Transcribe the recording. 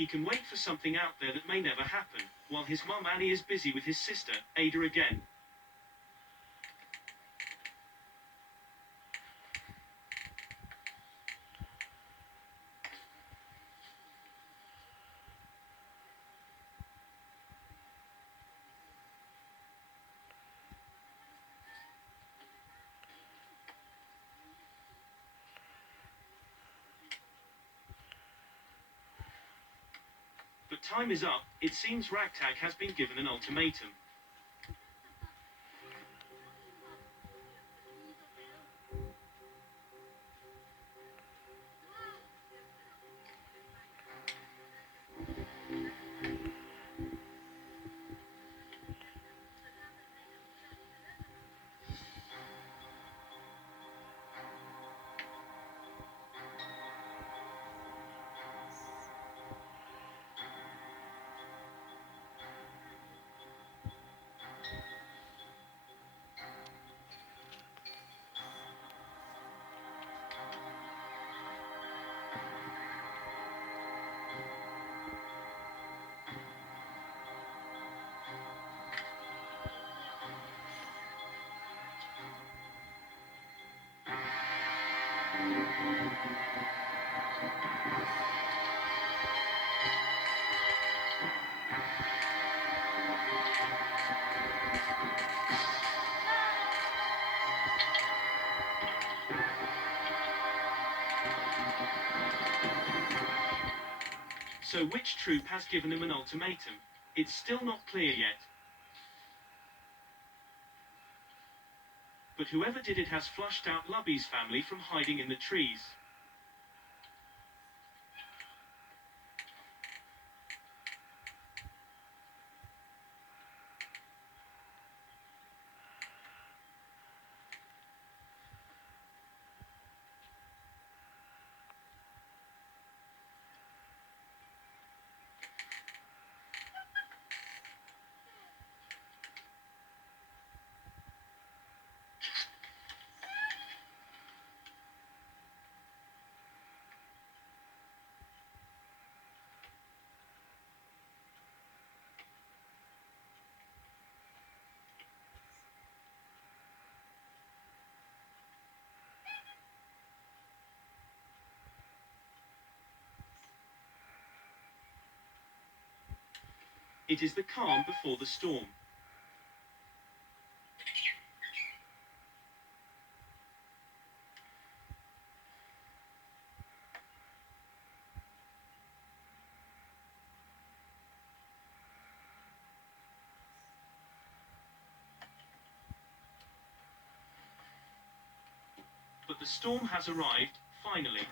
He can wait for something out there that may never happen, while his mum Annie is busy with his sister, Ada again. But time is up. It seems Ragtag has been given an ultimatum. So which troop has given him an ultimatum? It's still not clear yet. But whoever did it has flushed out Lubby's family from hiding in the trees. It is the calm before the storm. But the storm has arrived, finally.